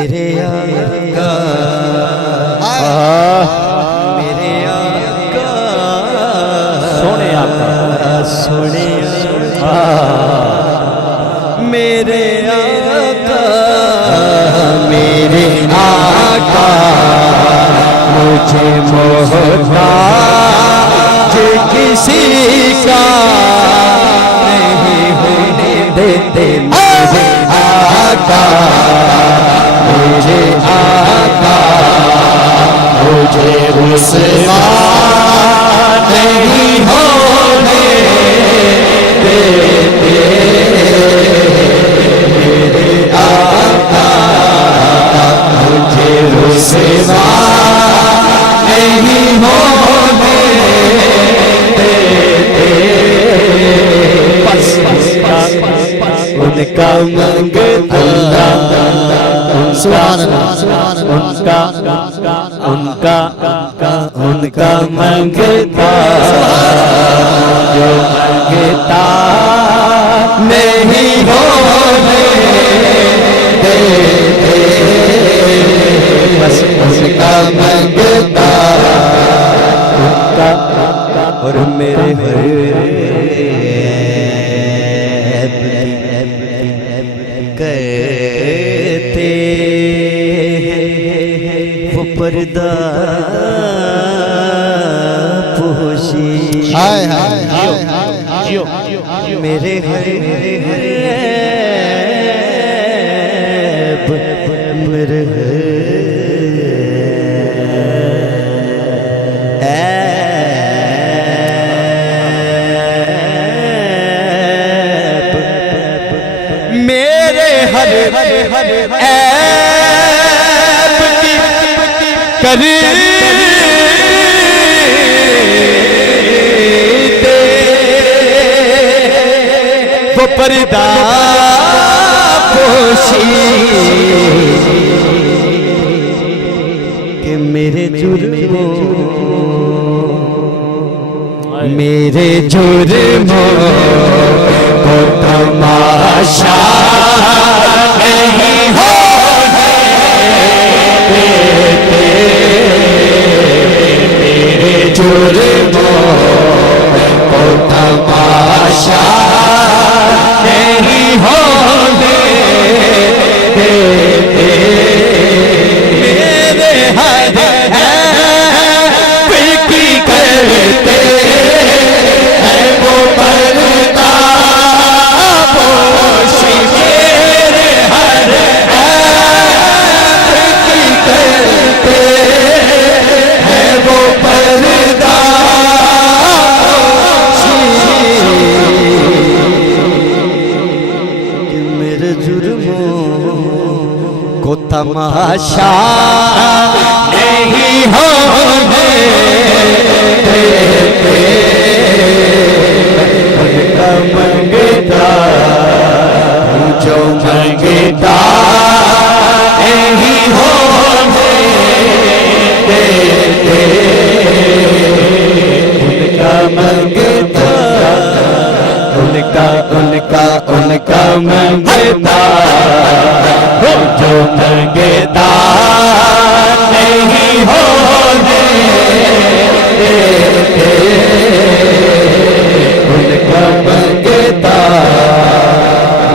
मेरे आका मेरे आका सोने आका सोने मेरे आका मेरे आका मुझे मोहताज किसी का नहीं होने देते मेरे आका मुझे आका मुझे रुसवा नहीं होने देते मेरे आका मुझे रुसवा नहीं होने देते उनका मंगता उनका मंगता जो मंगता नहीं होने देते बस उनका मंगता उनका और मेरे कहते वो पर्दा पोशी हाय हाय जियो मेरे मेरे करे वो पर्दा पोशी कि मेरे जुर्मों को तमाशा नहीं होने देते मेरे जुर्मों को तमाशा नहीं होने देते मेरे हर की करते हैं वो पर्दा पोशी मेरे हर की करते हैं वो पर्दा मेरे जुर्मों को तमाशा नहीं होने देते उनका मंगता जो मंगता नहीं होने देते उनका मंगता उनका मंगता जो मंगता नहीं होने देते उनका मंगता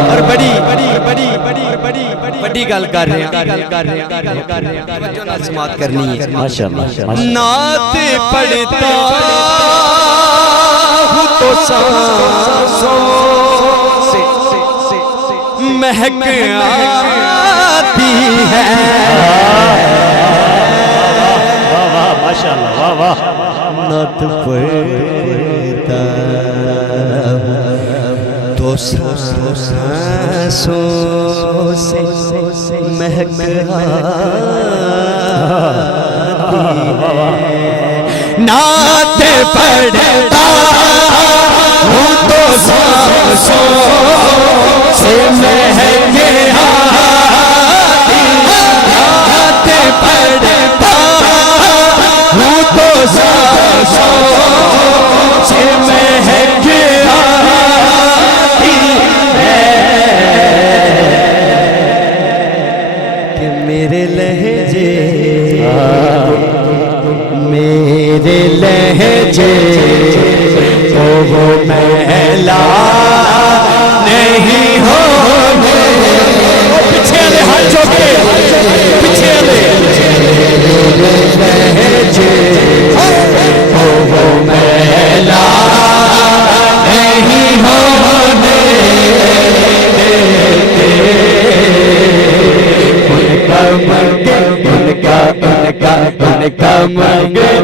और बड़ी गल कर रहे हैं समाप्त करनी है माशाअल्लाह नात पढ़ता हूँ तो सांसों से महक आती है वाह माशाअल्लाह वाह नात पढ़ता तो सांसों से महक आती है नात पढ़ता हूँ तो सांसों से महक आती नात पढ़ता हूँ तो सांसों से महक आती है कि वो मैला नहीं होने। पीछे वाले हाथ चौके, पीछे वाले वो मैला नहीं होने उनका मंगे